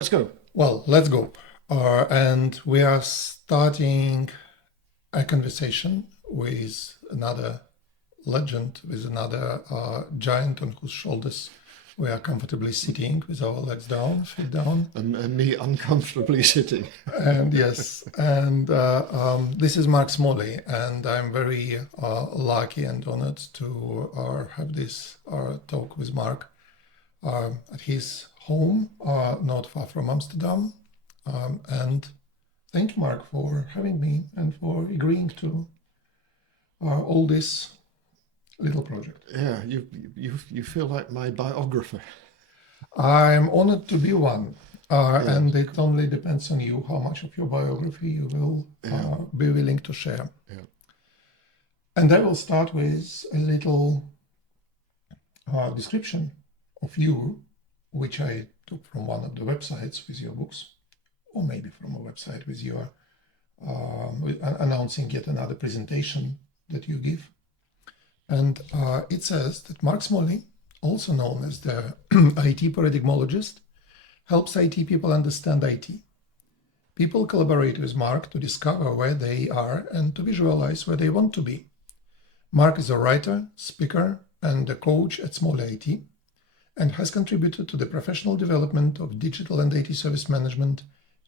Let's go. Well, let's go. And we are starting a conversation with another legend, with another giant on whose shoulders we are comfortably sitting with our legs down, feet down. And me uncomfortably sitting. And yes, and this is Mark Smalley, and I'm very lucky and honored to have this talk with Mark at his home, not far from Amsterdam. And thank you, Mark, for having me and for agreeing to all this little project. Yeah, you feel like my biographer. I'm honored to be one, Yeah, and it only depends on you how much of your biography you will yeah, be willing to share. yeah. And I will start with a little description of you, which I took from one of the websites with your books, or maybe from a website with your announcing yet another presentation that you give. And it says that Mark Smalley, also known as the IT Paradigmologist, helps IT people understand IT. People collaborate with Mark to discover where they are and to visualize where they want to be. Mark is a writer, speaker, and a coach at Smalley IT, and has contributed to the professional development of digital and IT service management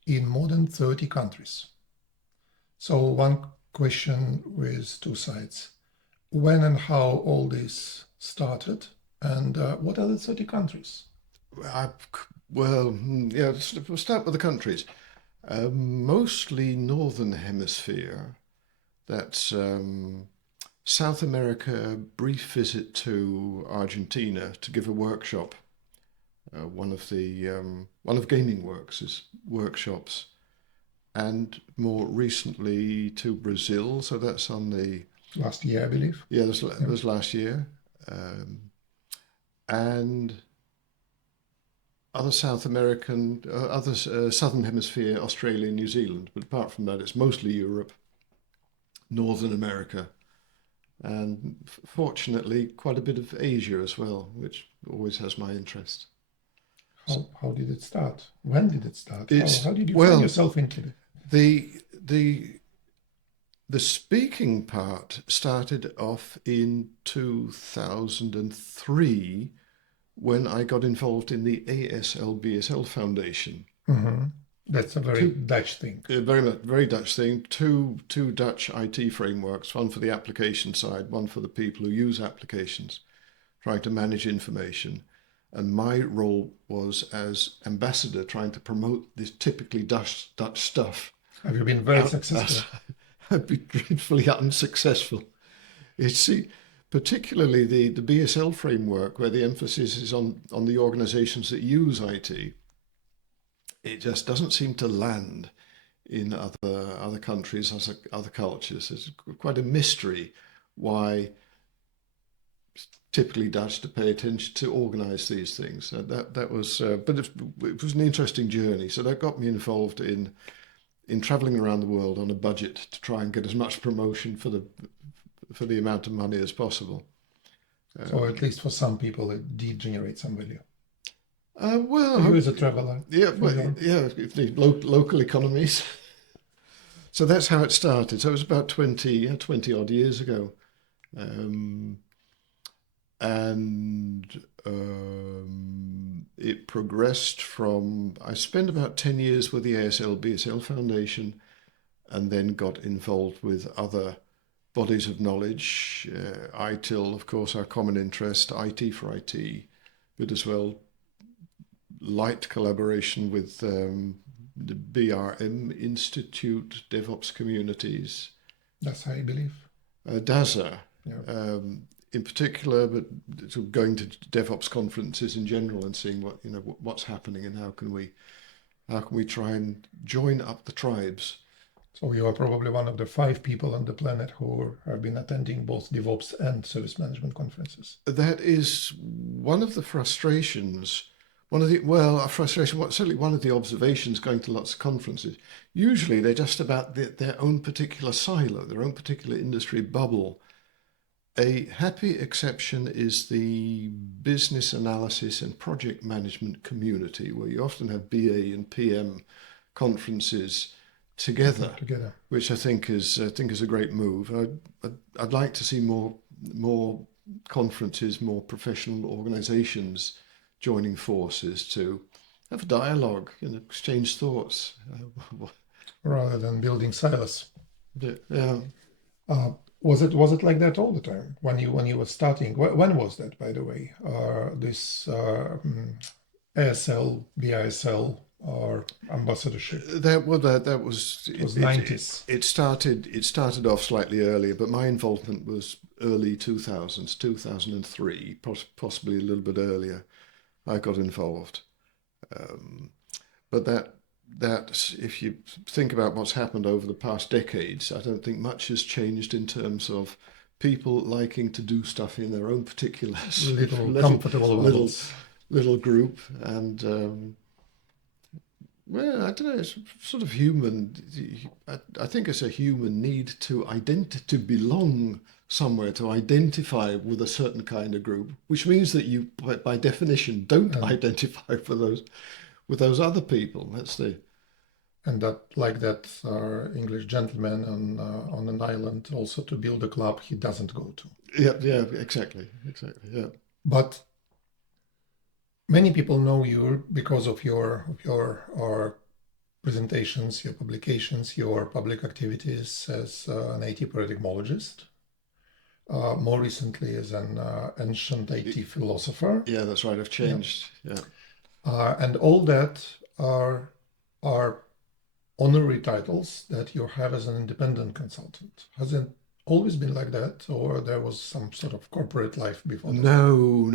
in more than 30 countries. So one question with two sides. When and how all this started, and what are the 30 countries? I, yeah. We'll start with the countries. Mostly Northern Hemisphere. That's South America. Brief visit to Argentina to give a workshop. One of Gaming Works' workshops, and more recently to Brazil. So that's on the Last year, I believe. yeah. That Yeah. was last year, and other South American, other Southern Hemisphere, Australia, New Zealand. But apart from that, it's mostly Europe, Northern America, and fortunately quite a bit of Asia as well, which always has my interest. So How did it start? When did it start? it's How did you find well, yourself into it? the the the speaking part started off in 2003 when I got involved in the ASL Foundation. Mm-hmm. That's a very Two, Dutch thing. very Dutch thing. Two Dutch IT frameworks, one for the application side, one for the people who use applications, trying to manage information. And my role was as ambassador, trying to promote this typically Dutch stuff. Have you been very Out, successful? I'd be dreadfully unsuccessful. It's particularly the BSL framework, where the emphasis is on the organizations that use IT. It just doesn't seem to land in other countries, other cultures. It's quite a mystery why typically Dutch to pay attention to organise these things. That was, but it was an interesting journey. So that got me involved in travelling around the world on a budget to try and get as much promotion for the amount of money as possible. So at least for some people, it did generate some value. Well, For you as a traveler, yeah, for well, your yeah, if the local economies. So that's how it started. So it was about 20 odd years ago. Um, and it progressed from, I spent about 10 years with the ASL BSL Foundation, and then got involved with other bodies of knowledge, ITIL, of course, our common interest, IT for IT, but as well light collaboration with the BRM Institute, DevOps Communities, that's how I believe. DASA, Yeah. in particular, but sort of going to DevOps conferences in general and seeing what's happening and how can we try and join up the tribes. So you are probably one of the 5 people on the planet who have been attending both DevOps and service management conferences. That is one of the frustrations. One of the well, a frustration. Certainly one of the observations going to lots of conferences. Usually they're just about their own particular silo, their own particular industry bubble, A happy exception is the business analysis and project management community, where you often have BA and PM conferences together, Together. which I think is a great move. I'd like to see more conferences, more professional organisations joining forces to have a dialogue and exchange thoughts. Rather than building silos. Yeah. Was it like that all the time when you were starting? When was that, by the way? This ASL, BISL, or ambassadorship? That was It was 90s. it started off slightly earlier, but my involvement was early 2000s, 2003, possibly a little bit earlier. I got involved, but that if you think about what's happened over the past decades, I don't think much has changed in terms of people liking to do stuff in their own particular Little comfortable levels. little group, and well, I don't know. It's sort of human. I think it's a human need to belong somewhere, to identify with a certain kind of group, which means that you, by definition, don't identify with those other people. That's the And that, like that English gentleman on an island, also to build a club he doesn't go to. yeah, exactly, yeah. But many people know you because of your presentations, your publications, your public activities as an IT paradigmologist. More recently as an ancient IT philosopher. Yeah, that's right. I've changed. Yeah. And all that are honorary titles that you have as an independent consultant. Has it always been like that, or there was some sort of corporate life before that? No.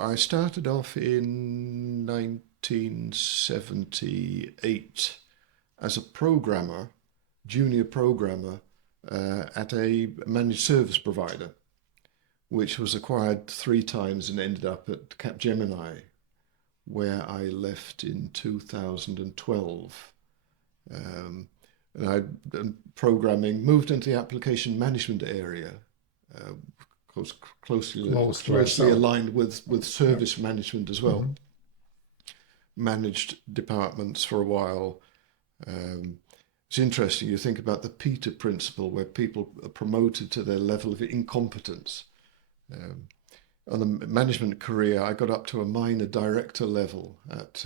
I started off in 1978 as a programmer, junior programmer, at a managed service provider, which was acquired 3 times and ended up at Capgemini, where I left in 2012. And I programming moved into the application management area, closely aligned with service management as well. Managed departments for a while. It's interesting. You think about the Peter principle, where people are promoted to their level of incompetence. On the management career, I got up to a minor director level at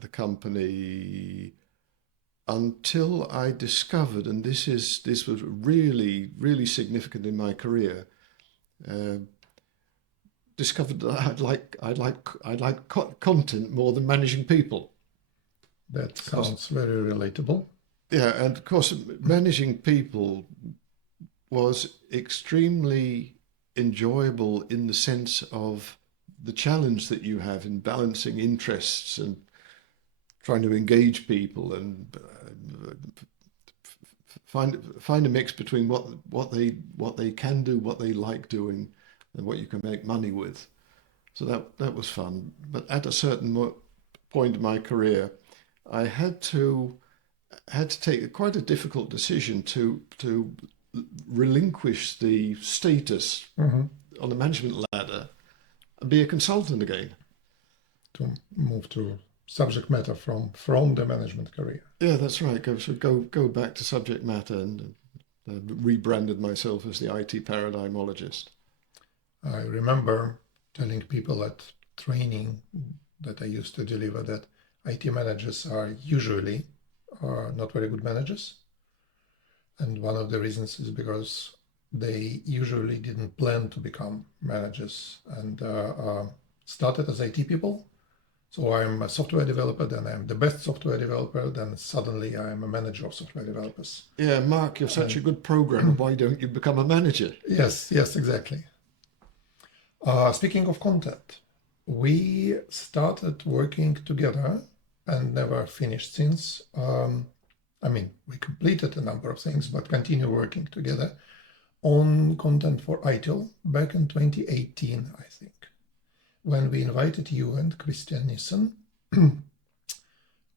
the company until I discovered, and this was really significant in my career. Discovered that I'd like content more than managing people. That sounds very relatable. Yeah, and of course, managing people was extremely enjoyable in the sense of the challenge that you have in balancing interests and trying to engage people and find a mix between what they can do, what they like doing, and what you can make money with. So that was fun. But at a certain point in my career, I had to take quite a difficult decision to relinquish the status on the management ladder and be a consultant again. To move to subject matter from the management career. Yeah, that's right. Go back to subject matter, and rebranded myself as the IT Paradigmologist. I remember telling people at training that I used to deliver that IT managers are usually not very good managers. And one of the reasons is because they usually didn't plan to become managers and started as IT people. So I'm a software developer, then I'm the best software developer, then suddenly I'm a manager of software developers. Yeah, Mark, you're such a good programmer. Why don't you become a manager? Yes, exactly. Speaking of content, we started working together and never finished since. We completed a number of things, but continue working together on content for ITIL back in 2018, I think, when we invited you and Christian Nissen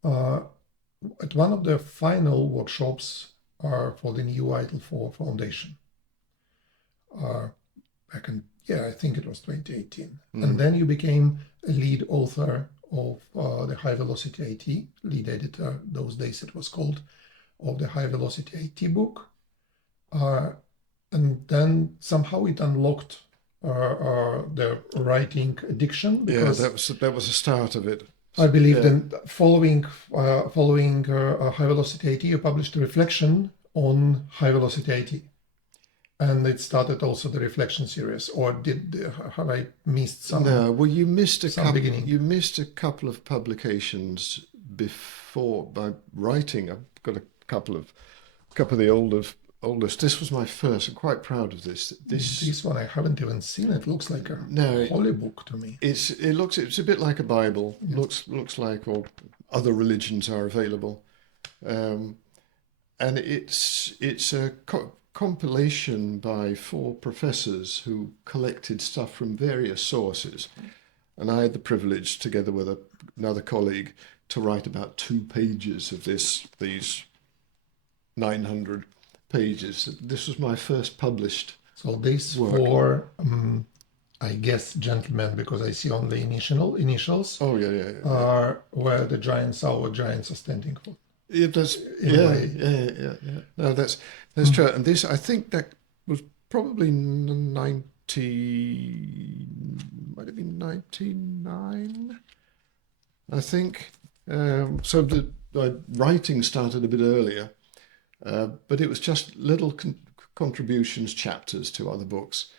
at one of the final workshops for the new ITIL 4 Foundation. back in, I think it was 2018. And then you became a lead author of the High Velocity IT, lead editor, those days it was called, of the High Velocity IT book. And then somehow it unlocked the writing addiction, because that was the start of it. I believe that following High Velocity IT, you published a reflection on High Velocity IT, and it started also the reflection series. Or have I missed some? No, well, you missed a couple. beginning. You missed a couple of publications before by writing. I've got a couple of the oldest. This was my first. I'm quite proud of this. This one I haven't even seen. It looks like a holy book to me. It's a bit like a Bible. Yeah. Looks like all other religions are available, and it's a compilation by 4 professors who collected stuff from various sources, and I had the privilege, together with another colleague, to write about 2 pages of these 900 pages. This was my first published. So these work. 4, I guess, gentlemen, because I see only initials. Oh yeah. Are where the giants are, what giants are standing for. It does. Yeah. No, that's true. And this, I think, that was probably 90. Might have been 99. I think. So the writing started a bit earlier. But it was just little contributions, chapters to other books.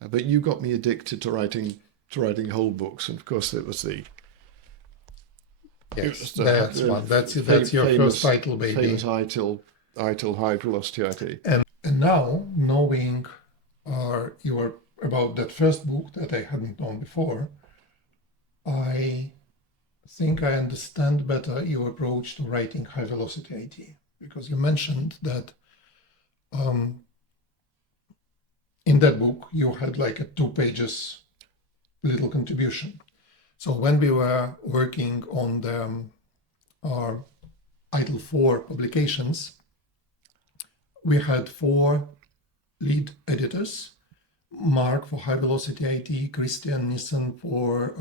But you got me addicted to writing whole books, and of course it was the. Yes, that's one. That's your first title, baby. Famous ITIL High Velocity IT. And now, knowing about that first book that I hadn't known before, I think I understand better your approach to writing High Velocity IT. Because you mentioned that in that book you had like a 2 pages little contribution. So when we were working on our ITIL 4 publications, we had 4 lead editors: Mark for High Velocity IT, Christian Nissen for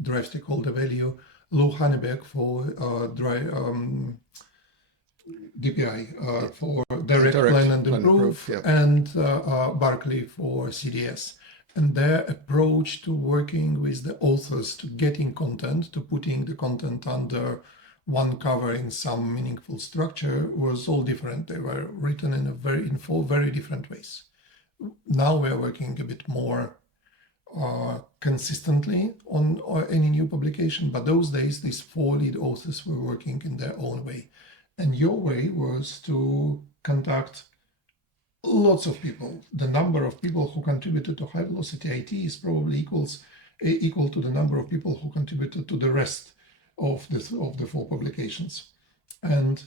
Drive Stakeholder Value, Lou Hannebeck for DPI, for Direct Plan and Improve, and Barclay for CDS. And their approach to working with the authors, to getting content, to putting the content under one cover in some meaningful structure, was all different. They were written in 4 very different ways. Now we're working a bit more consistently on any new publication, but those days these 4 lead authors were working in their own way. And your way was to contact lots of people. The number of people who contributed to High Velocity IT is probably equal to the number of people who contributed to the rest of the 4 publications. And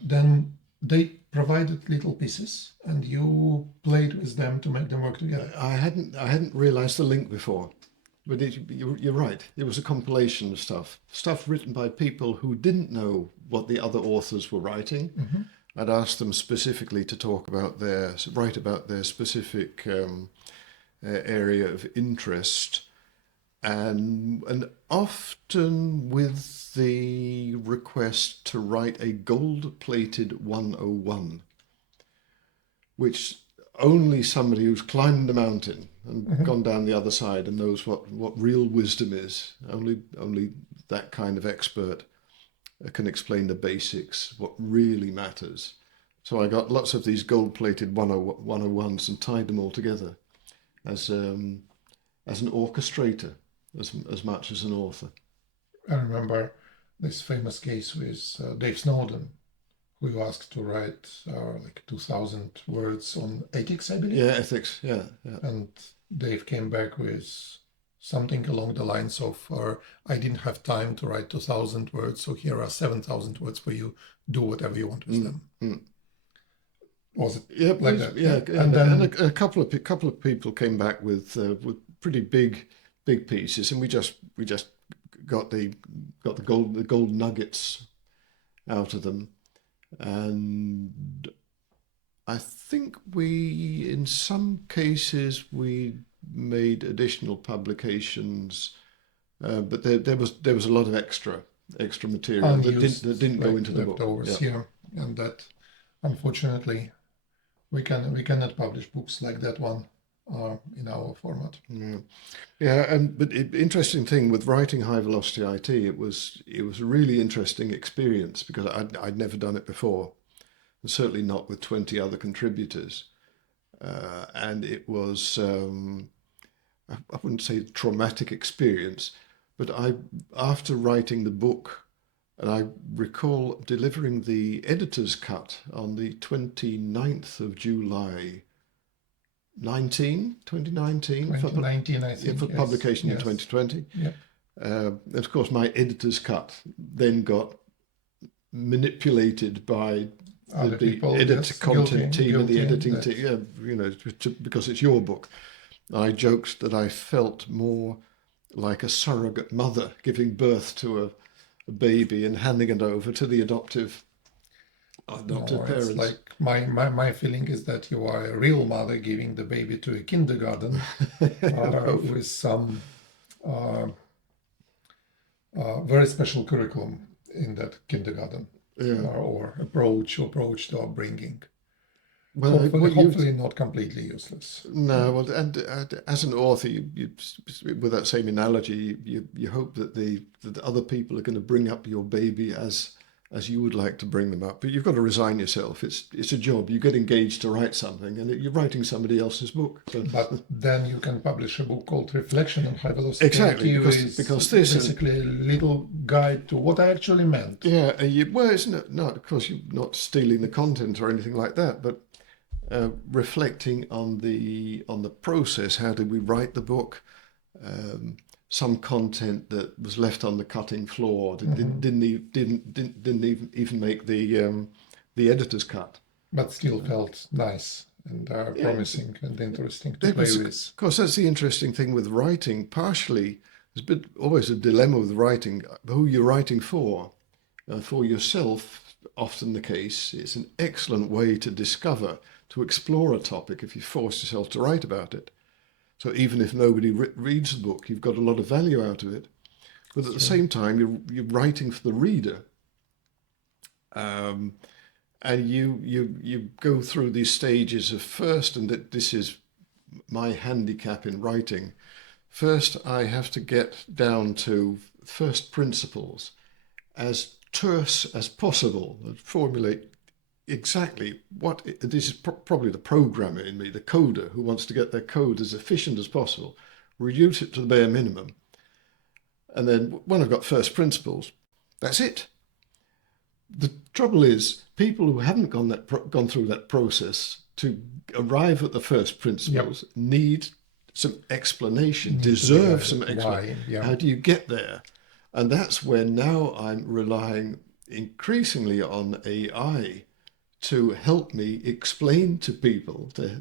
then they provided little pieces, and you played with them to make them work together. I hadn't realized the link before. But you're right. It was a compilation of stuff written by people who didn't know what the other authors were writing. Mm-hmm. I'd asked them specifically to write about their specific area of interest, and often with the request to write a gold-plated 101, which only somebody who's climbed the mountain and Mm-hmm. gone down the other side and knows what real wisdom is. Only that kind of expert can explain the basics, what really matters. So I got lots of these gold-plated 101s and tied them all together as an orchestrator as much as an author. I remember this famous case with Dave Snowden, who you asked to write like 2,000 words on ethics, I believe. Yeah, ethics, yeah. And Dave came back with something along the lines of, I didn't have time to write 2,000 words, so here are 7,000 words for you. Do whatever you want with them. Mm. Was it like that? Yeah, and then a couple of people came back with pretty big pieces, and we just got the gold nuggets out of them. And I think in some cases, we made additional publications, but there was a lot of extra material that Unused, didn't go like into the book. leftovers Yeah. here, and that unfortunately we cannot publish books like that one in our format. Yeah, yeah, but interesting thing with writing high velocity IT, it was a really interesting experience because I'd never done it before, and certainly not with 20 other contributors, and it was I wouldn't say traumatic experience, but after writing the book, and I recall delivering the editor's cut on the 29th of July 2019 2019, I for think, yes. publication in Yes. 2020. Yep. And of course, my editor's cut then got manipulated by Other the people, editor yes, content team and the guilty editing that. team. Yeah, you know, because it's your book. I joked that I felt more like a surrogate mother giving birth to a baby and handing it over to the adoptive No, parents. it's like my feeling is that you are a real mother giving the baby to a kindergarten with some very special curriculum in that kindergarten, Yeah. or approach to upbringing. Well, Hopefully not completely useless. No, well, and as an author, with that same analogy, you hope that that other people are going to bring up your baby as you would like to bring them up. But you've got to resign yourself. It's a job. You get engaged to write something, and you're writing somebody else's book. So. But then you can publish a book called Reflection on High Velocity. Exactly, because this is basically a little guide to what I actually meant. Yeah, well, it's not. Of course, you're not stealing the content or anything like that, but. Reflecting on the process, how did we write the book? Some content that was left on the cutting floor didn't even make the editor's cut, but still felt nice and promising and interesting to play with. Of course, that's the interesting thing with writing. Partially, there's always a dilemma with writing: who you're writing for. For yourself, often the case. It's an excellent way to discover. To explore a topic if you force yourself to write about it. So even if nobody reads the book, you've got a lot of value out of it. But at the same time, you're writing for the reader. And you go through these stages of first, and this is my handicap in writing. First, I have to get down to first principles, as terse as possible, and formulate exactly what this is. Probably the programmer in me, the coder, who wants to get their code as efficient as possible, reduce it to the bare minimum, and then when I've got first principles, that's it. The trouble is, people who haven't gone through that process to arrive at the first principles need some explanation, deserve some explanation. How do you get there? And that's where now I'm relying increasingly on AI to help me explain to people, to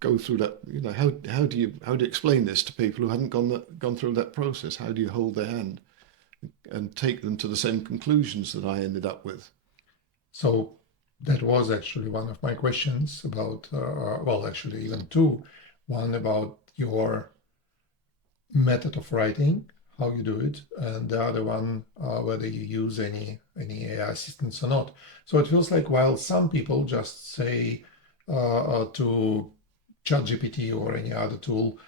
go through that. You know, how do you explain this to people who haven't gone through that process? How do you hold their hand and take them to the same conclusions that I ended up with? So that was actually one of my questions about, well, actually even two. One about your method of writing, how you do it, and the other one, whether you use any AI assistance or not. So it feels like while some people just say to ChatGPT or any other tool,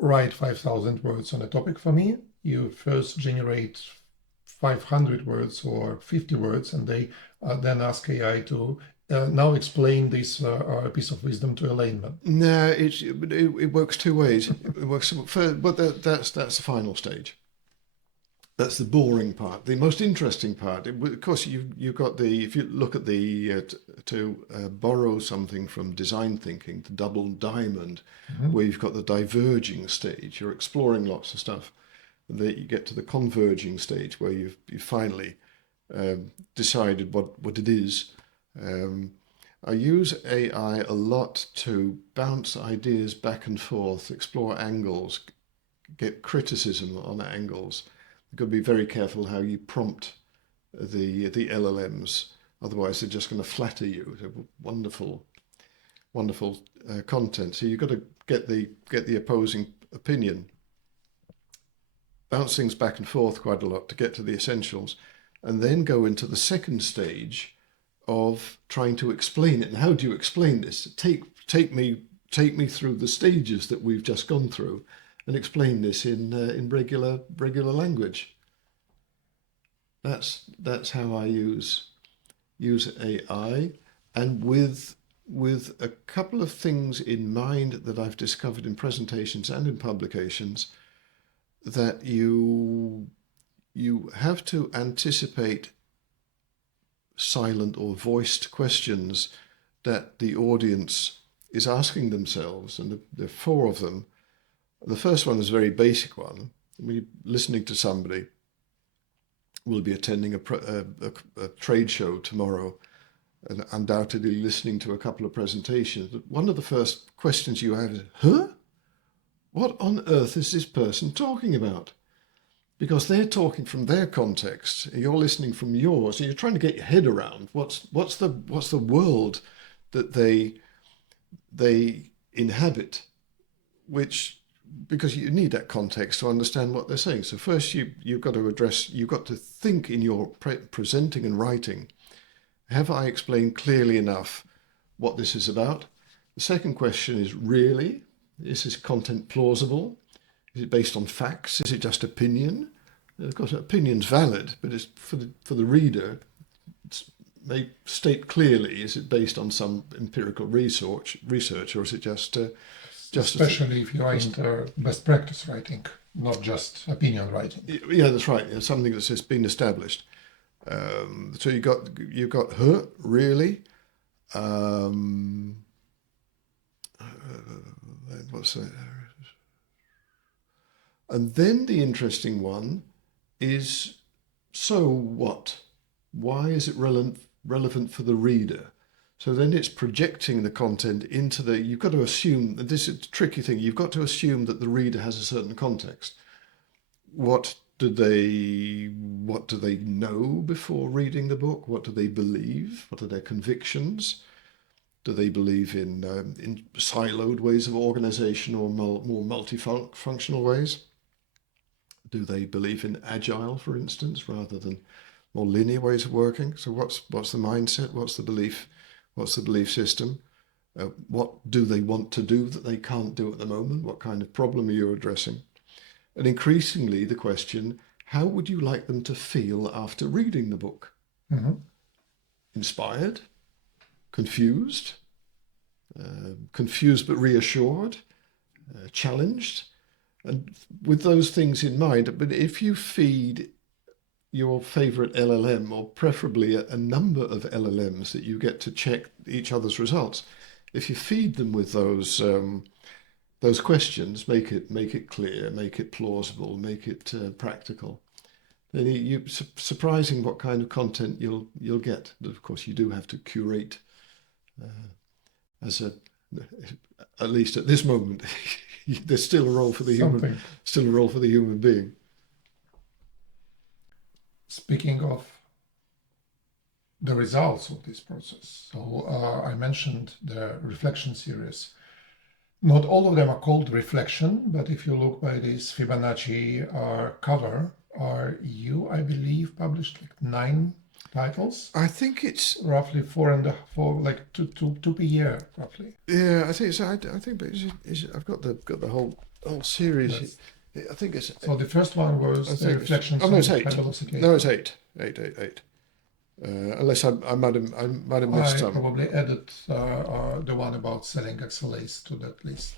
write 5,000 words on a topic for me, you first generate 500 words or 50 words, and they then ask AI to now explain this piece of wisdom to a layman. No, it works two ways. It works, but that's the final stage. That's the boring part. The most interesting part, of course, you've got if you look at to borrow something from design thinking, the double diamond, where you've got the diverging stage. You're exploring lots of stuff. That you get to the converging stage where you finally decided what it is. I use AI a lot to bounce ideas back and forth, explore angles, get criticism on angles. You've got to be very careful how you prompt the LLMs, otherwise they're just going to flatter you. They're wonderful wonderful content. So you've got to get the opposing opinion, bounce things back and forth quite a lot to get to the essentials, and then go into the second stage of trying to explain it. And how do you explain this? Take me through the stages that we've just gone through, and explain this in regular language. That's how I use AI, and with a couple of things in mind that I've discovered in presentations and in publications, that you have to anticipate silent or voiced questions that the audience is asking themselves, and there are four of them. The first one is a very basic one. When you're listening to somebody, we'll be attending a trade show tomorrow, and undoubtedly listening to a couple of presentations. But one of the first questions you have is, huh? What on earth is this person talking about? Because they're talking from their context, and you're listening from yours, and you're trying to get your head around what's the world that they inhabit, which, because you need that context to understand what they're saying. So first you've got to think in your presenting and writing, have I explained clearly enough what this is about? The second question is, really, is this content plausible? Is it based on facts? Is it just opinion? And of course, opinion's valid, but it's for the reader. May state clearly: is it based on some empirical research, or is it just especially if you are into best practice writing, not just opinion writing? Yeah, that's right. It's something that's just been established. So you got her really. What's that? And then the interesting one is, so what? Why is it relevant for the reader? So then it's projecting the content into you've got to assume that this is a tricky thing. You've got to assume that the reader has a certain context. What do they know before reading the book? What do they believe? What are their convictions? Do they believe in siloed ways of organization or more multifunctional ways? Do they believe in agile, for instance, rather than more linear ways of working? So what's the mindset? What's the belief? What's the belief system? What do they want to do that they can't do at the moment? What kind of problem are you addressing? And increasingly the question, how would you like them to feel after reading the book? Mm-hmm. Inspired? Confused? Confused but reassured? Challenged? And with those things in mind, but if you feed your favorite LLM, or preferably a number of LLMs that you get to check each other's results, if you feed them with those questions, make it clear, make it plausible, make it practical, then surprising what kind of content you'll get. Of course, you do have to curate at least at this moment. There's still a role for the human being. Speaking of the results of this process, so I mentioned the reflection series. Not all of them are called reflection, but if you look by this Fibonacci cover, you, I believe, published like 9 titles. I think it's roughly 4 like two per year, roughly. Yeah, I think so. I think, but I've got the whole series. Yes. I think it's. So the first one was the reflections no, it's on 8. high velocity. No, it's 8. 8. Unless I might have missed some. I probably added the one about selling XLAs to that list.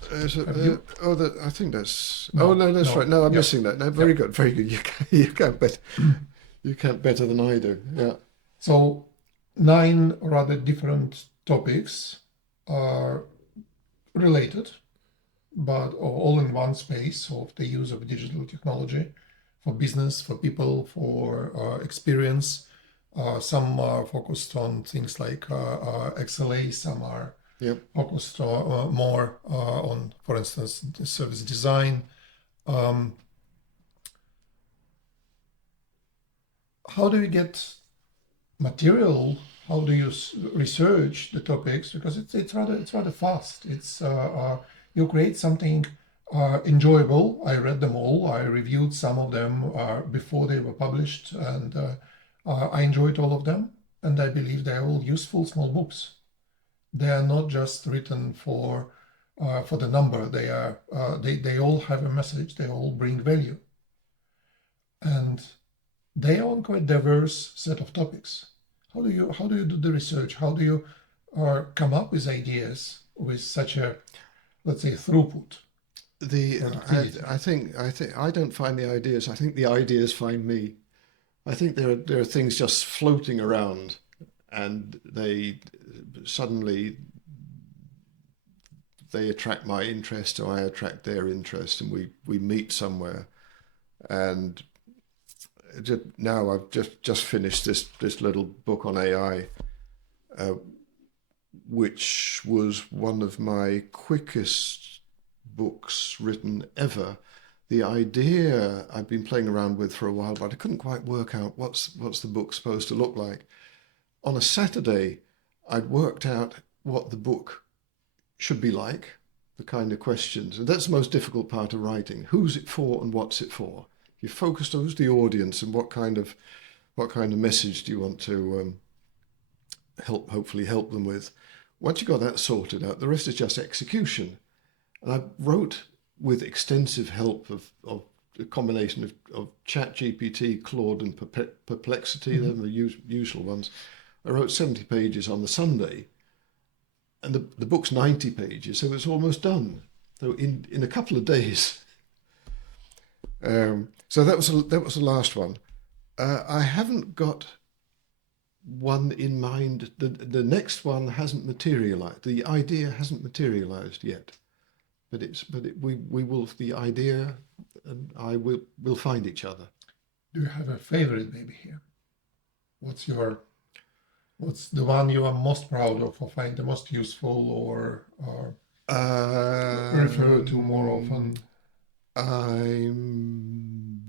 I think that's. No, that's right. No, I'm missing that. No, very good, very good. You can't bet. You can't better than I do. Yeah. So 9 rather different topics are related, but all in one space of the use of digital technology for business, for people, for experience. Some are focused on things like XLA, some are focused more on, for instance, service design. How do we get material how do you research the topics? Because it's rather fast. It's you create something enjoyable. I read them all. I reviewed some of them before they were published, and I enjoyed all of them. And I believe they're all useful small books. They are not just written for the number. They are they all have a message. They all bring value, and they are on quite diverse set of topics. How do you do the research? How do you come up with ideas with such a, let's say, throughput? I think I don't find the ideas. I think the ideas find me. I think there are things just floating around, and they suddenly they attract my interest, or I attract their interest, and we meet somewhere. And now I've just finished this little book on AI, which was one of my quickest books written ever. The idea I've been playing around with for a while, but I couldn't quite work out what's the book supposed to look like. On a Saturday, I'd worked out what the book should be like, the kind of questions. And that's the most difficult part of writing. Who's it for and what's it for? You focused on who's the audience and what kind of message do you want to hopefully help them with. Once you got that sorted out, the rest is just execution. And I wrote with extensive help of a combination of ChatGPT, Claude, and Perplexity. They're the usual ones. I wrote 70 pages on the Sunday, and the book's 90 pages, so it's almost done. So in a couple of days. So that was the last one. I haven't got one in mind. The next one hasn't materialized. The idea hasn't materialized yet, but we will. The idea and I will find each other. Do you have a favorite maybe here? What's the one you are most proud of, or find the most useful, or refer to more often? I'm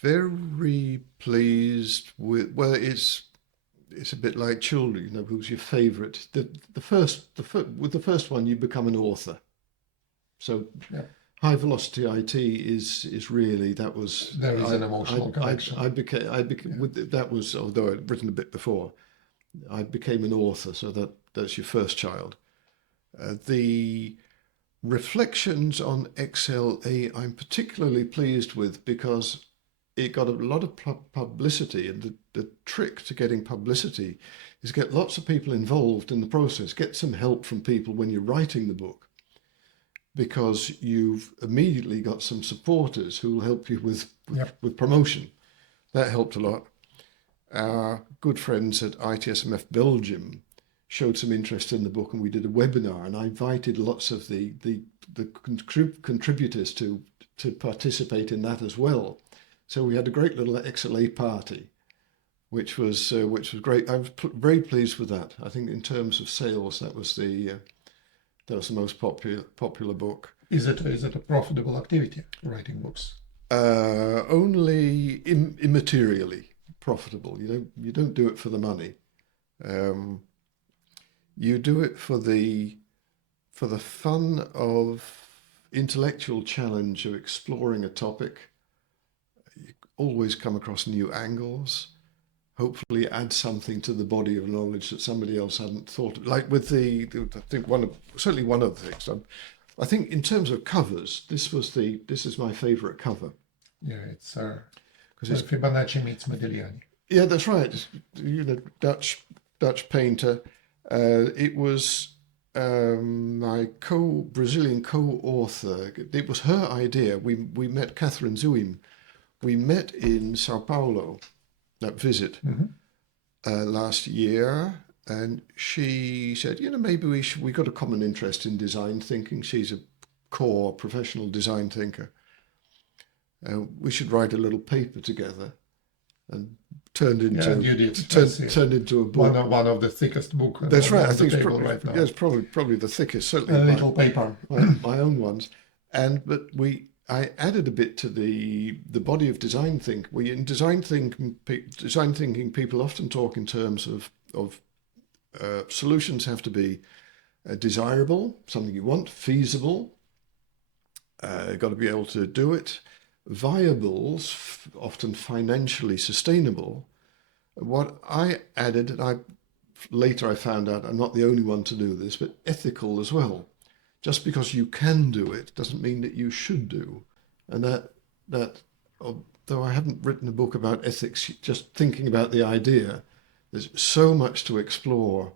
very pleased with. Well, it's a bit like children. You know, who's your favourite? With the first one, you become an author. So, yeah. High Velocity IT is really that was. There is an emotional connection. I became with that was, although I'd written a bit before, I became an author. So that's your first child. The Reflections on XLA I'm particularly pleased with because it got a lot of publicity, and the trick to getting publicity is get lots of people involved in the process, get some help from people when you're writing the book, because you've immediately got some supporters who will help you with promotion. That helped a lot. Our good friends at ITSMF Belgium showed some interest in the book, and we did a webinar, and I invited lots of the contributors to participate in that as well. So we had a great little XLA party, which was great. I was very pleased with that. I think in terms of sales, that was the most popular book. Is it a profitable activity, writing books? Only immaterially profitable. You don't do it for the money. You do it for the fun of intellectual challenge of exploring a topic. You always come across new angles. Hopefully, add something to the body of knowledge that somebody else hadn't thought of. Like with I think certainly one of the things. I think in terms of covers, this is my favourite cover. Yeah, it's because Fibonacci meets Modigliani. Yeah, that's right. Dutch painter. It was my Brazilian co-author. It was her idea. We met Catherine Zuim. We met in Sao Paulo, that visit last year, and she said, maybe we got a common interest in design thinking. She's a core professional design thinker. We should write a little paper together, and turned into a book. One of the thickest books. That's right. I think it's probably the thickest. Certainly a little paper. my own ones, but I added a bit to the body of design thinking. In design thinking, people often talk in terms of solutions have to be desirable, something you want, feasible, got to be able to do it, viable, often financially sustainable. What I added, and later I found out I'm not the only one to do this, but ethical as well. Just because you can do it doesn't mean that you should do. And that though I haven't written a book about ethics, just thinking about the idea, there's so much to explore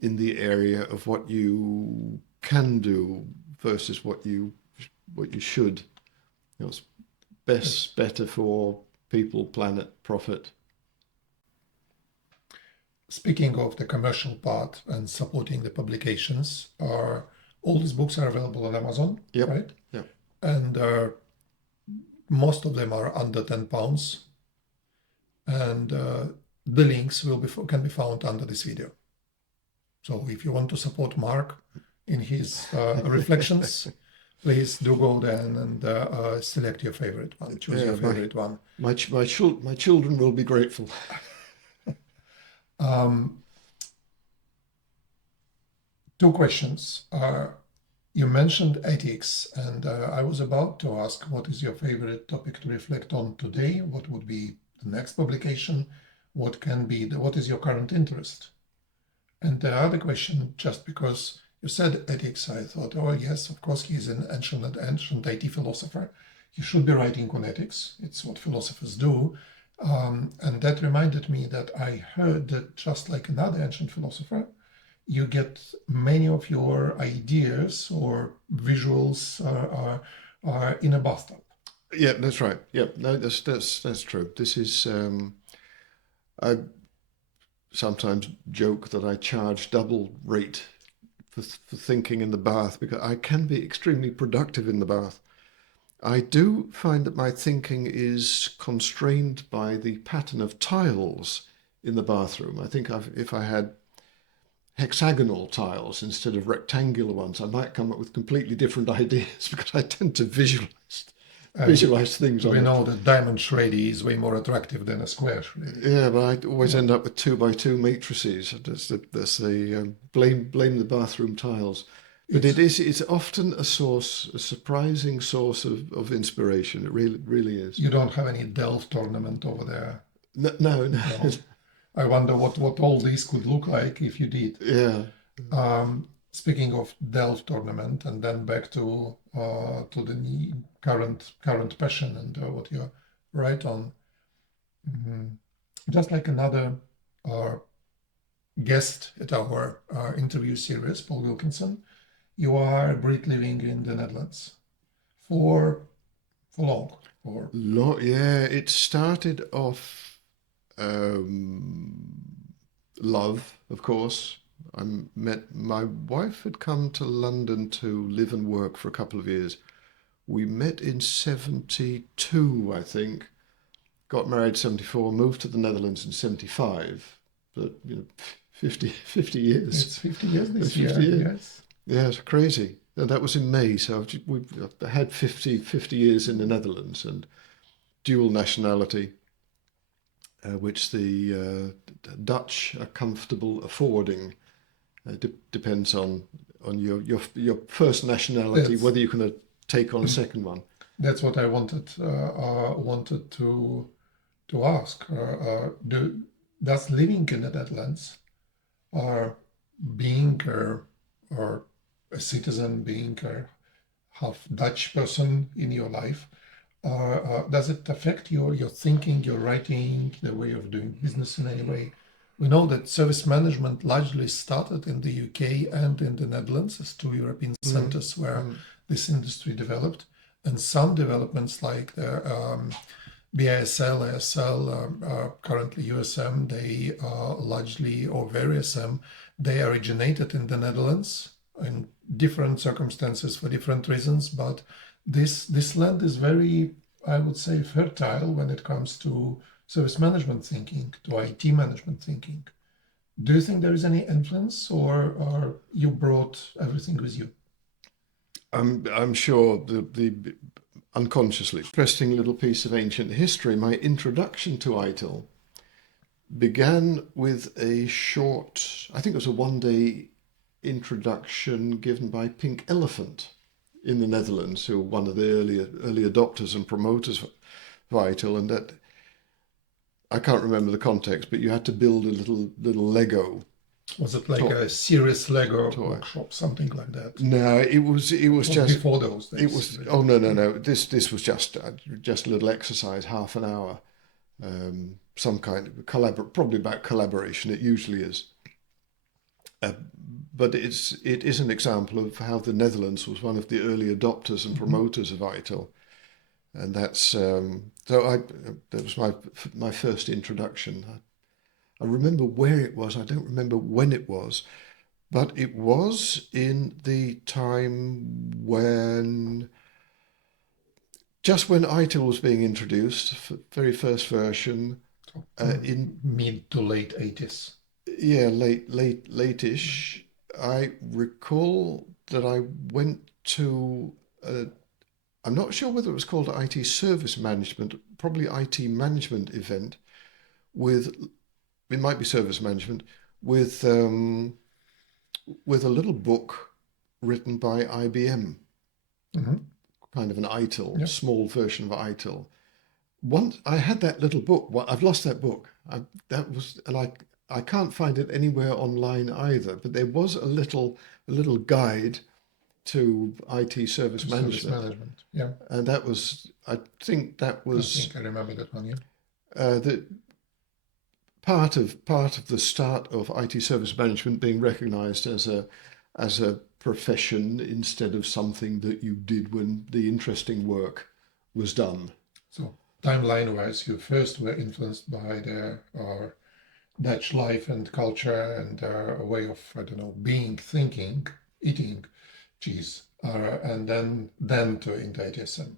in the area of what you can do versus what you should. It's better for people, planet, profit. Speaking of the commercial part and supporting the publications, all these books are available on Amazon, Yep. right? Yeah. And most of them are under £10, and the links can be found under this video. So if you want to support Mark in his reflections, please do go there and select your favorite one. Choose your favorite one. My children will be grateful. Two questions. You mentioned ethics, and I was about to ask, what is your favorite topic to reflect on today? What would be the next publication? What is your current interest? And the other question, just because you said ethics, I thought, oh yes, of course, he's an ancient IT philosopher. He should be writing on ethics. It's what philosophers do. And that reminded me that I heard that just like another ancient philosopher, you get many of your ideas or visuals are in a bathtub. Yeah, that's right. Yeah, no, that's true. This is I sometimes joke that I charge double rate for thinking in the bath because I can be extremely productive in the bath. I do find that my thinking is constrained by the pattern of tiles in the bathroom. I think if I had hexagonal tiles instead of rectangular ones, I might come up with completely different ideas because I tend to visualize things. We know that diamond shreddy is way more attractive than a square shreddy. Yeah, but I always end up with 2x2 matrices. That's the blame the bathroom tiles. But it's often a surprising source of inspiration. It really is. You don't have any Delft ornament over there? No. I wonder what all these could look like if you did. Yeah. Speaking of Delft ornament, and then back to the current passion and what you're right on. Just like another guest at our interview series, Paul Wilkinson, you are a Brit living in the Netherlands for long. Yeah, it started off love, of course. My wife had come to London to live and work for a couple of years. We met in 72, I think. Got married 74, moved to the Netherlands in 75. But 50 years. It's 50 years this 50 year. years. Yes. Yeah, it's crazy. And that was in May, so we've had 50 years in the Netherlands and dual nationality, which the Dutch are comfortable affording. Depends on your first nationality, whether you can take on a second one. That's what I wanted to ask. Does living in the Netherlands, or being or a citizen, being a half Dutch person in your life, does it affect your thinking, your writing, the way of doing business in any way? We know that service management largely started in the UK and in the Netherlands as two European centers where this industry developed. And some developments like the BISL, ASL, currently USM, they largely, or VariSM, they originated in the Netherlands in different circumstances for different reasons, but this land is very, I would say, fertile when it comes to service management thinking, to IT management thinking. Do you think there is any influence, or you brought everything with you? I'm sure the unconsciously interesting little piece of ancient history. My introduction to ITIL began with a short, I think it was a one-day introduction given by Pink Elephant in the Netherlands, who were one of the early adopters and promoters of ITIL, and that I can't remember the context, but you had to build a little Lego Was it like toy. a serious Lego toy. workshop, something like that? No, it was just before those it days. was no. This was just a little exercise, half an hour, some kind of probably about collaboration. It usually is. Uh, but it is an example of how the Netherlands was one of the early adopters and promoters of ITIL, and that's that was my first introduction. I remember where it was. I don't remember when it was, but it was in the time when just when ITIL was being introduced, very first version, in Mid to late 80s. yeah, late-ish. I recall that I went to I'm not sure whether it was called IT Service Management, probably IT Management event with it might be Service Management with a little book written by IBM, Mm-hmm. kind of an ITIL, Yeah. small version of ITIL. Once I had that little book. Well, I've lost that book. I can't find it anywhere online either. But there was a little guide to IT service Service management, management. Yeah. and that was I think that I was think I remember that one. Yeah. the part of the start of IT service management being recognised as a profession instead of something that you did when the interesting work was done. So timeline-wise, you first were influenced by the Dutch life and culture and a way of, I don't know, being, thinking, eating cheese, and then to into ITSM.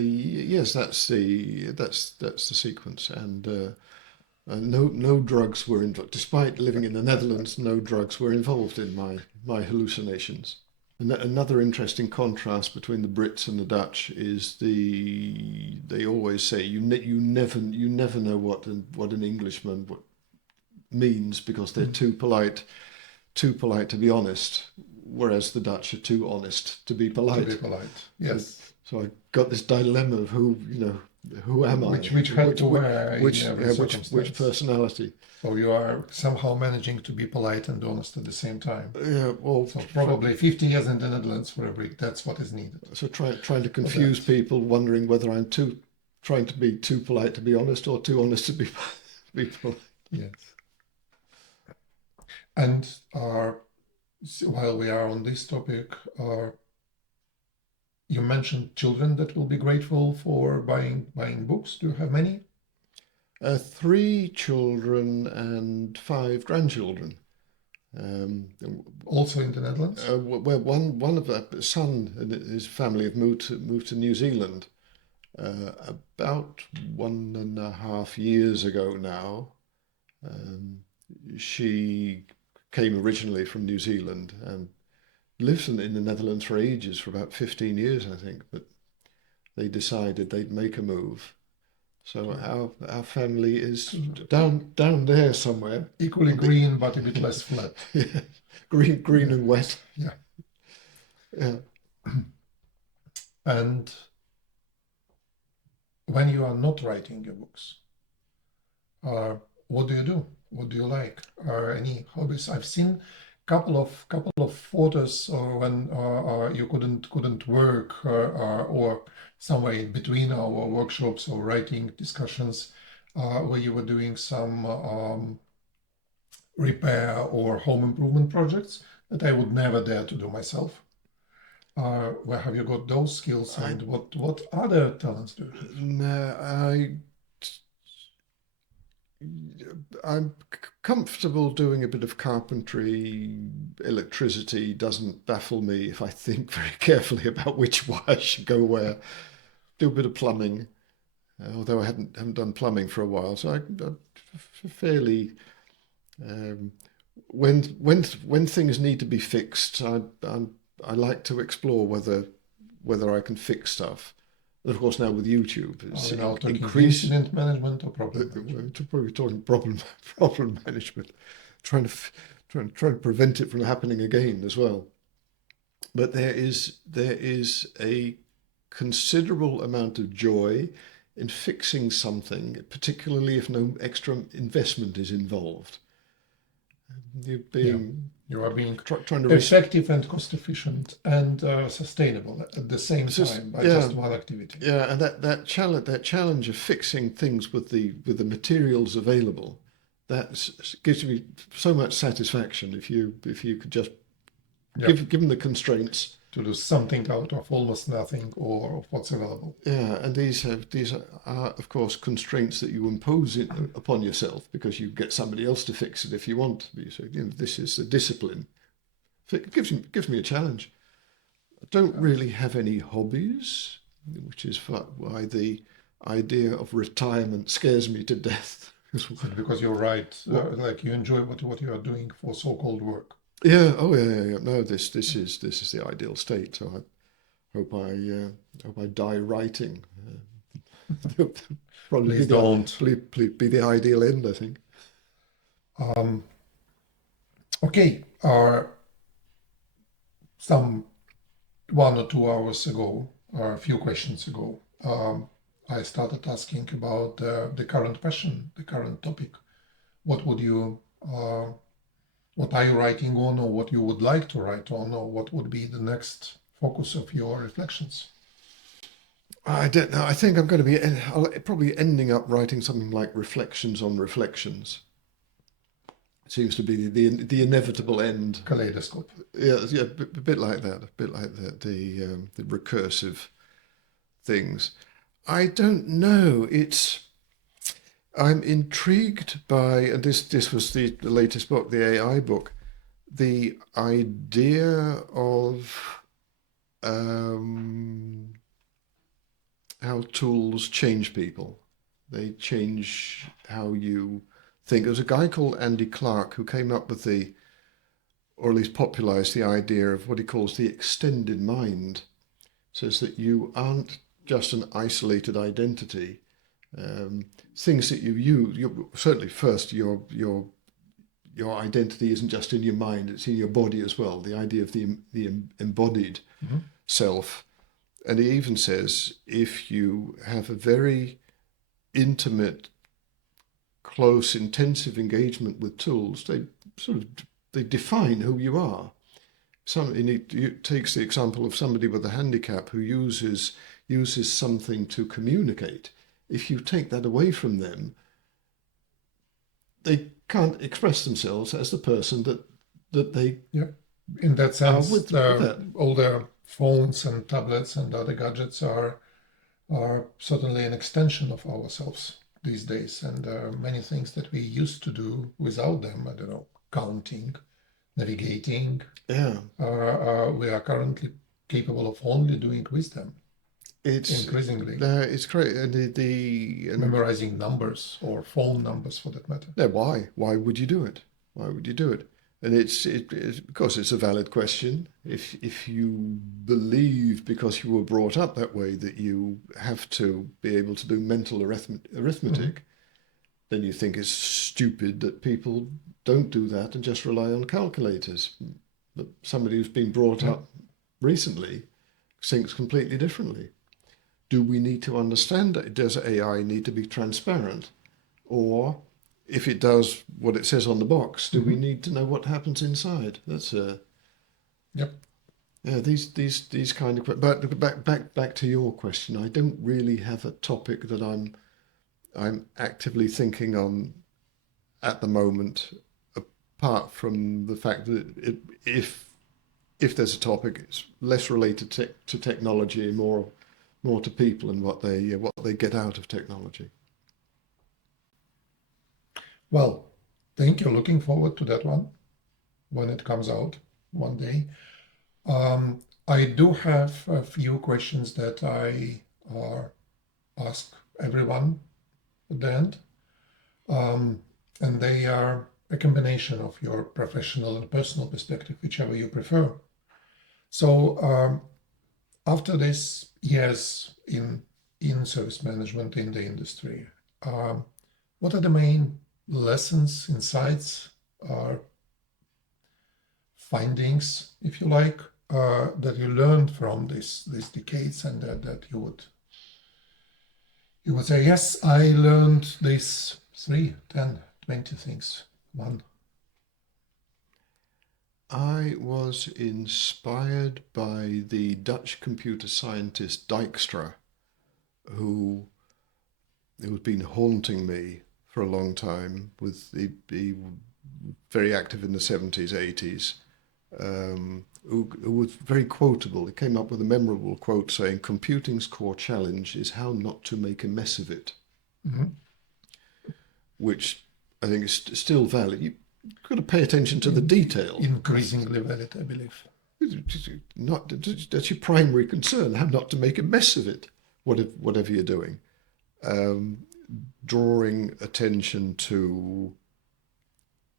Yes, that's the sequence, and no drugs were involved. Despite living in the Netherlands, no drugs were involved in my hallucinations. And another interesting contrast between the Brits and the Dutch is they always say you never know what an Englishman means because they're too polite to be honest, whereas the Dutch are too honest to be polite. To be polite, yes. So I got this dilemma of who am I? Which hat to wear in every which circumstance. personality? So you are somehow managing to be polite and honest at the same time. Yeah, well, So probably 50 years in the Netherlands for a break. That's what is needed. so trying to confuse people, wondering whether I'm trying to be too polite to be honest or too honest to be polite. Yes. And while we are on this topic, you mentioned children that will be grateful for buying books. Do you have many? 3 children and 5 grandchildren. Also in the Netherlands? Where one of the son and his family have moved to New Zealand about 1.5 years ago now. She came originally from New Zealand and lives in the Netherlands for ages, for about 15 years, I think. But they decided they'd make a move. So our family is down there somewhere. Equally green, but a bit less flat. Yeah, green and wet. Yeah. Yeah. And when you are not writing your books, what do you do? What do you like? Are any hobbies? I've seen couple of photos when you couldn't work or somewhere in between our workshops or writing discussions where you were doing some repair or home improvement projects that I would never dare to do myself. Where have you got those skills, and what other talents do you have? No, I'm comfortable doing a bit of carpentry. Electricity doesn't baffle me if I think very carefully about which wire should go where. Do a bit of plumbing, although I haven't done plumbing for a while, so I'm fairly. When things need to be fixed, I like to explore whether I can fix stuff. And of course, now with YouTube, Are it's we now talking increased. incident management or problem management? We're probably talking problem management, trying to trying to prevent it from happening again as well. But there is a considerable amount of joy in fixing something, particularly if no extra investment is involved. You're Yeah, being you are being trying to effective and cost efficient and sustainable at the same time by yeah, just one activity. yeah, and that challenge of fixing things with the materials available, that gives me so much satisfaction if you could just Yeah, give them the constraints. to do something out of almost nothing or of what's available. Yeah, and these are of course constraints that you impose upon yourself because you get somebody else to fix it if you want. So this is a discipline. So it gives me a challenge. I don't really have any hobbies, which is why the idea of retirement scares me to death. Because you're right, like you enjoy what you are doing for so-called work. Yeah. Oh, yeah. No, this is the ideal state. So I hope I die writing. Probably Please don't. be the ideal end, I think. Okay, some 1 or 2 hours ago, or a few questions ago, I started asking about the current question, the current topic. What would you, what are you writing on, or what you would like to write on, or what would be the next focus of your reflections? I don't know. I think I'm going to be probably ending up writing something like reflections on reflections. Seems to be the inevitable end. Kaleidoscope. Yeah, yeah, a bit like that. A bit like that. The recursive things. I don't know. I'm intrigued by, and this was the latest book, the AI book, the idea of how tools change people. They change how you think. There was a guy called Andy Clark who came up with or at least popularized the idea of what he calls the extended mind. Says that you aren't just an isolated identity. Things that you use, certainly first your identity isn't just in your mind; it's in your body as well. The idea of the embodied self, and he even says if you have a very intimate, close, intensive engagement with tools, they define who you are. He takes the example of somebody with a handicap who uses something to communicate. If you take that away from them, they can't express themselves as the person that they Yeah. In that sense, with that. all the phones and tablets and other gadgets are certainly an extension of ourselves these days, and many things that we used to do without them, I don't know, counting, navigating, Yeah, we are currently capable of only doing with them, it's increasingly. it's great, and Memorizing numbers or phone numbers for that matter. yeah. Why would you do it? Why would you do it? And of course it's a valid question. If you believe because you were brought up that way that you have to be able to do mental arithmetic, then you think it's stupid that people don't do that and just rely on calculators. But somebody who's been brought up recently thinks completely differently. Do we need to understand that? Does AI need to be transparent? Or if it does what it says on the box, do we need to know what happens inside? That's Yep. yeah. These kind of but back to your question. I don't really have a topic that I'm actively thinking on at the moment, apart from the fact that if there's a topic, it's less related to technology, more to people and what they get out of technology. Well, thank you. Looking forward to that one when it comes out one day. I do have a few questions that I ask everyone at the end. And they are a combination of your professional and personal perspective, whichever you prefer. So after this years in in service management in the industry. What are the main lessons, insights, findings, if you like, that you learned from these decades, and that you would say, yes, I learned these 3, 10, 20 things. One. I was inspired by the Dutch computer scientist Dijkstra, who been haunting me for a long time. With the very active in the 70s, 80s, who was very quotable. He came up with a memorable quote saying, "Computing's core challenge is how not to make a mess of it," which I think is still valid. You've got to pay attention to the detail. Increasingly valid, I believe. That's your primary concern, how not to make a mess of it, whatever you're doing. Drawing attention to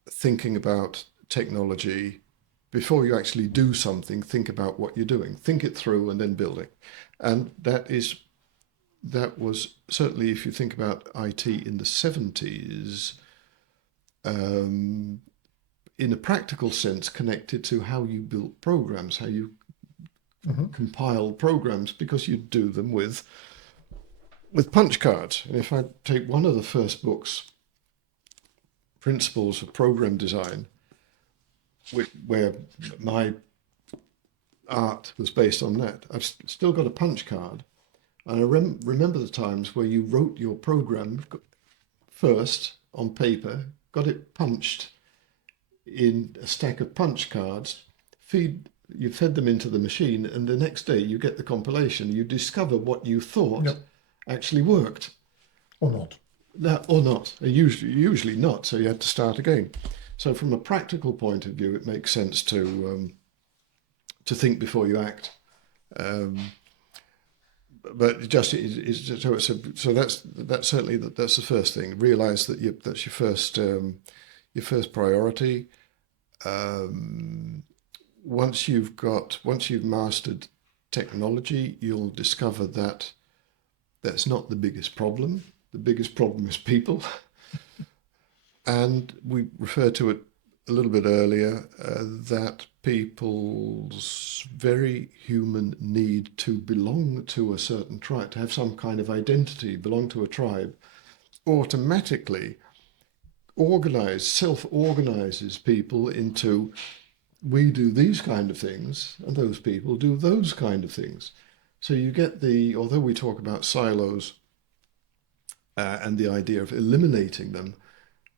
thinking about technology before you actually do something. Think about what you're doing, think it through, and then build it. And that was certainly, if you think about IT in the 70s, in a practical sense, connected to how you built programs, how you compiled programs, because you do them with punch cards. And if I take one of the first books, Principles of Program Design, where my art was based on that, I've still got a punch card. And I remember the times where you wrote your program first on paper, got it punched in a stack of punch cards, you fed them into the machine, and the next day you get the compilation. You discover what you thought actually worked. Or not. Or not. Usually not, so you had to start again. So from a practical point of view, it makes sense to think before you act. But just so that's certainly that's the first thing. Realize that that's your first priority. Once you've mastered technology, you'll discover that that's not the biggest problem. The biggest problem is people. And we referred to it a little bit earlier, that people's very human need to belong to a certain tribe, to have some kind of identity, belong to a tribe, automatically self-organizes people into, we do these kind of things and those people do those kind of things. So you get although we talk about silos and the idea of eliminating them,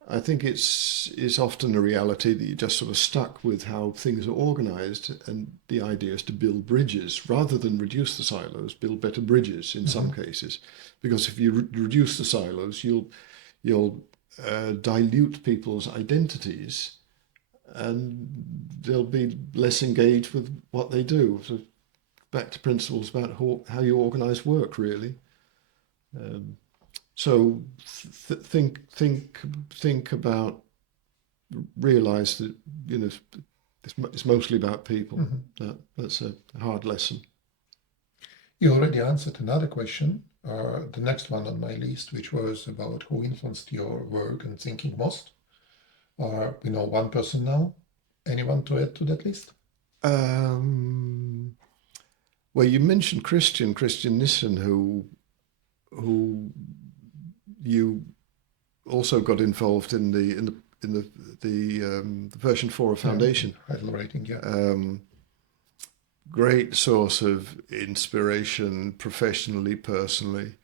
I think it's often a reality that you're just sort of stuck with how things are organized, and the idea is to build bridges rather than reduce the silos, build better bridges in some cases. Because if you reduce the silos, you'll dilute people's identities, and they'll be less engaged with what they do. So back to principles about how you organize work, really. So think about, realize that it's mostly about people. That's a hard lesson. You already answered another question, the next one on my list, which was about who influenced your work and thinking most. We know one person now. Anyone to add to that list? Well, you mentioned Christian Nissen, who you also got involved in the version 4 of Foundation. ITIL rating, Great source of inspiration, professionally, personally.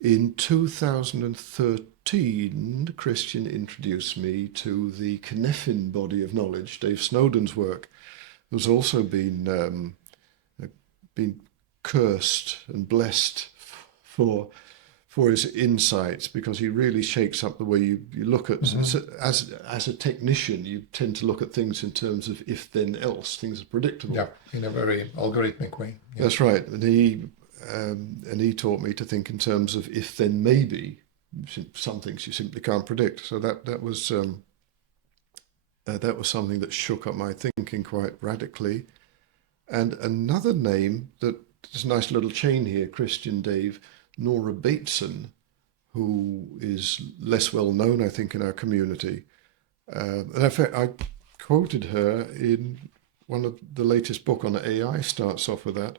In 2013, Christian introduced me to the Cynefin body of knowledge, Dave Snowden's work, who's also been cursed and blessed for his insights, because he really shakes up the way you look at, as a technician, you tend to look at things in terms of if then else. Things are predictable. Yeah, in a very algorithmic way. Yeah. That's right. And he taught me to think in terms of if then maybe. Some things you simply can't predict. So that was something that shook up my thinking quite radically. And another name that there's a nice little chain here, Christian, Dave, Nora Bateson, who is less well known, I think, in our community. And in fact, I quoted her in one of the latest book on AI, starts off with that.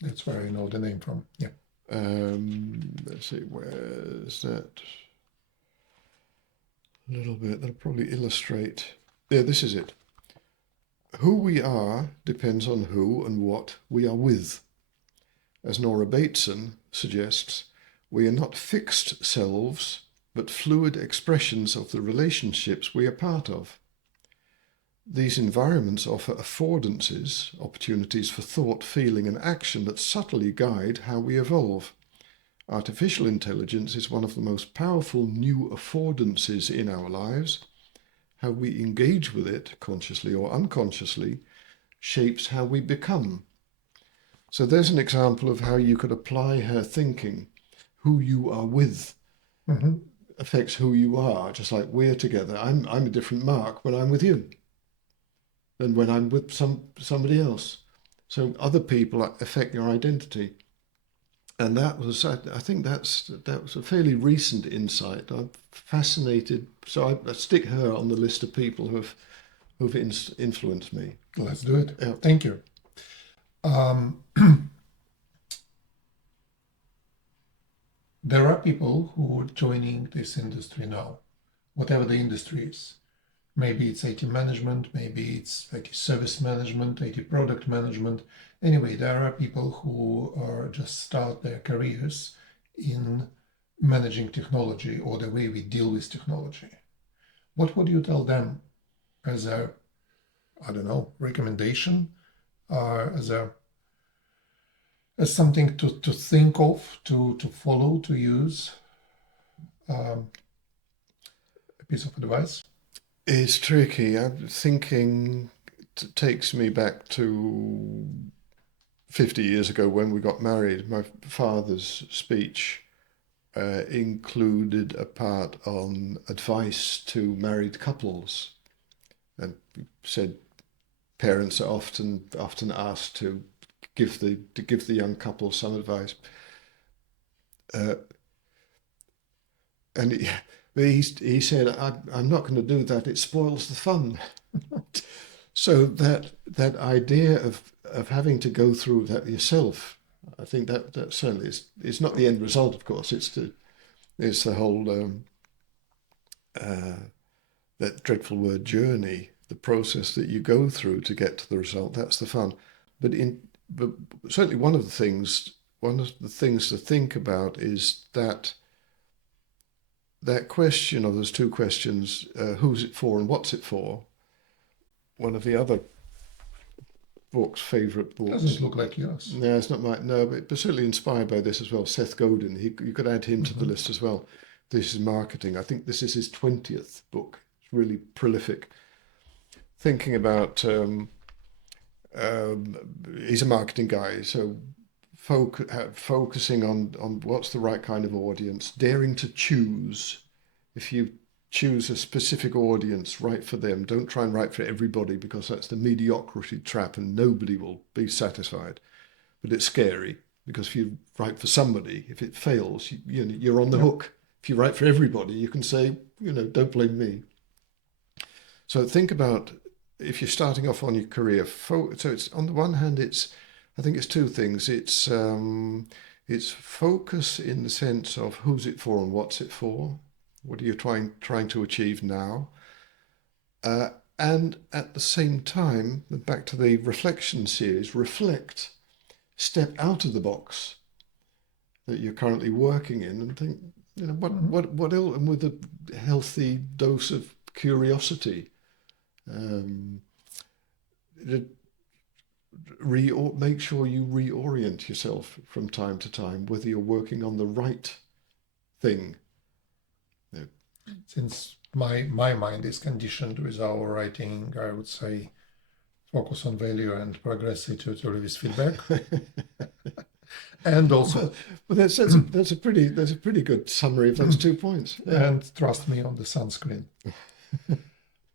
That's where I know the name from. Yeah. Let's see, where's that? A little bit, that'll probably illustrate. Yeah, this is it. Who we are depends on who and what we are with. As Nora Bateson suggests, we are not fixed selves, but fluid expressions of the relationships we are part of. These environments offer affordances, opportunities for thought, feeling, and action that subtly guide how we evolve. Artificial intelligence is one of the most powerful new affordances in our lives. How we engage with it, consciously or unconsciously, shapes how we become. So there's an example of how you could apply her thinking. Who you are with affects who you are, just like we're together. I'm a different Mark when I'm with you than when I'm with somebody else. So other people affect your identity. And that was, I think that was a fairly recent insight. I'm fascinated. So I stick her on the list of people who've influenced me. Let's do it. Yeah. Thank you. There are people who are joining this industry now, whatever the industry is. Maybe it's IT management, maybe it's IT service management, IT product management. Anyway, there are people who are just start their careers in managing technology or the way we deal with technology. What would you tell them as a, I don't know, recommendation, as something to think of, to follow, to use, a piece of advice? It's tricky. I'm thinking it takes me back to 50 years ago when we got married. My father's speech included a part on advice to married couples, and said parents are often asked to give the young couple some advice. And he said, I'm not going to do that. It spoils the fun. So that idea of having to go through that yourself, I think that certainly is not the end result, of course. It's the whole that dreadful word journey, the process that you go through to get to the result. That's the fun. But certainly one of the things to think about is that question of those two questions, who's it for and what's it for? One of the other favourite books. Doesn't look like yours. No, it's not mine. No, but certainly inspired by this as well. Seth Godin. You could add him to the list as well. This is marketing. I think this is his 20th book. It's really prolific. Thinking about, he's a marketing guy, so focusing on what's the right kind of audience, daring to choose. If you choose a specific audience, write for them. Don't try and write for everybody, because that's the mediocrity trap and nobody will be satisfied. But it's scary, because if you write for somebody, if it fails, you're on the hook. If you write for everybody, you can say, don't blame me. So think about, if you're starting off on your career, so it's, on the one hand, I think it's two things. It's focus in the sense of who's it for and what's it for. What are you trying to achieve now? And at the same time, back to the reflection series, reflect, step out of the box that you're currently working in, and think, what else, and with a healthy dose of curiosity. Make sure you reorient yourself from time to time, whether you're working on the right thing. Since my mind is conditioned with our writing, I would say focus on value and progress to release feedback. And also, well, that's a pretty good summary of those 2 points. Yeah. And trust me on the sunscreen.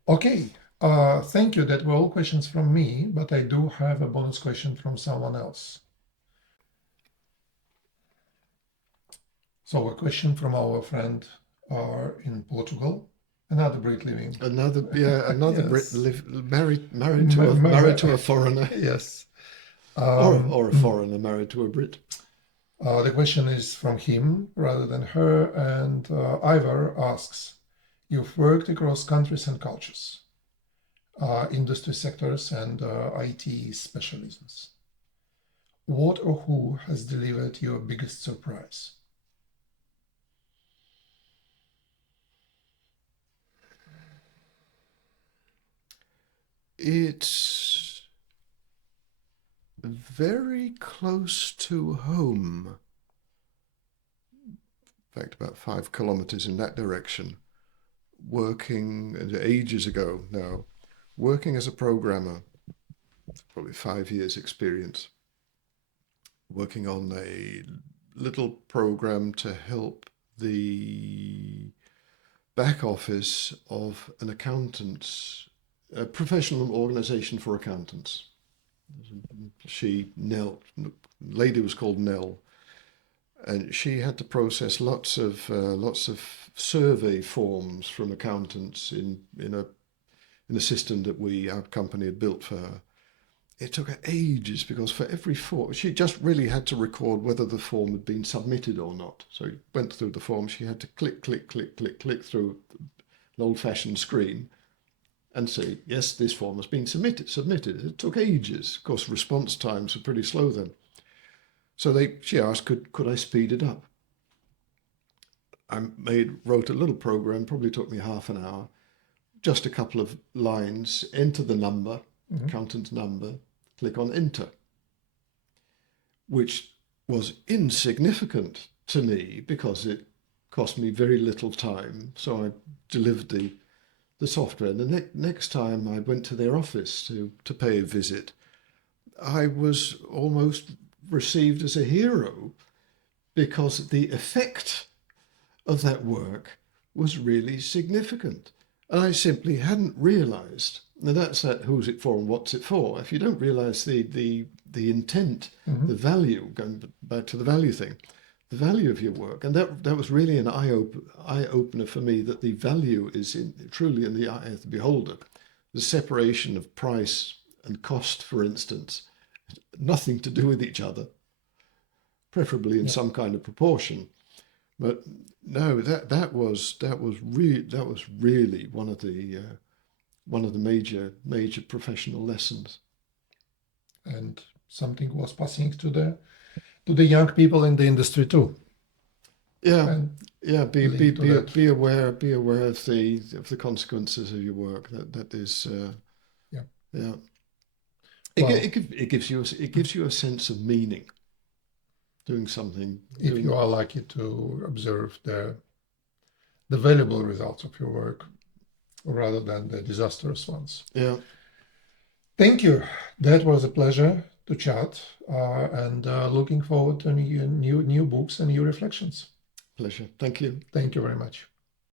Okay, Thank you. That were all questions from me, but I do have a bonus question from someone else. So a question from our friend in Portugal, another Brit living. Another Yes. Brit married to a foreigner, Yes. or a foreigner married to a Brit. The question is from him rather than her, and Ivar asks, you've worked across countries and cultures, industry sectors and IT specialisms. What or who has delivered your biggest surprise? It's very close to home. In fact, about 5 kilometers in that direction. Working ages ago now, working as a programmer, probably 5 years experience, working on a little program to help the back office of an accountant's a professional organization for accountants. Lady was called Nell, and she had to process lots of survey forms from accountants in a system that our company had built for her. It took her ages because for every form, she just really had to record whether the form had been submitted or not. So it went through the form. She had to click through an old-fashioned screen and say, yes, this form has been submitted. It took ages. Of course, response times were pretty slow then. So she asked, could I speed it up? Wrote a little program, probably took me half an hour, just a couple of lines, enter the number, accountant's number, click on enter, which was insignificant to me because it cost me very little time. So I delivered the software. And the next time I went to their office to pay a visit, I was almost received as a hero because the effect of that work was really significant. And I simply hadn't realized. Now that's that who's it for and what's it for. If you don't realize the intent, the value, going back to the value thing, the value of your work. And that was really an eye-opener for me, that the value is truly in the eye of the beholder. The separation of price and cost, for instance, nothing to do with each other, preferably in some kind of proportion. But no, that was really one of the major professional lessons. And something was passing to the young people in the industry too. Yeah, And yeah. Be aware of the consequences of your work. That is, yeah. It gives you a sense of meaning. Doing something. If you are lucky to observe the valuable results of your work, rather than the disastrous ones. Yeah. Thank you. That was a pleasure to chat, and looking forward to new books and new reflections. Pleasure. Thank you. Thank you very much.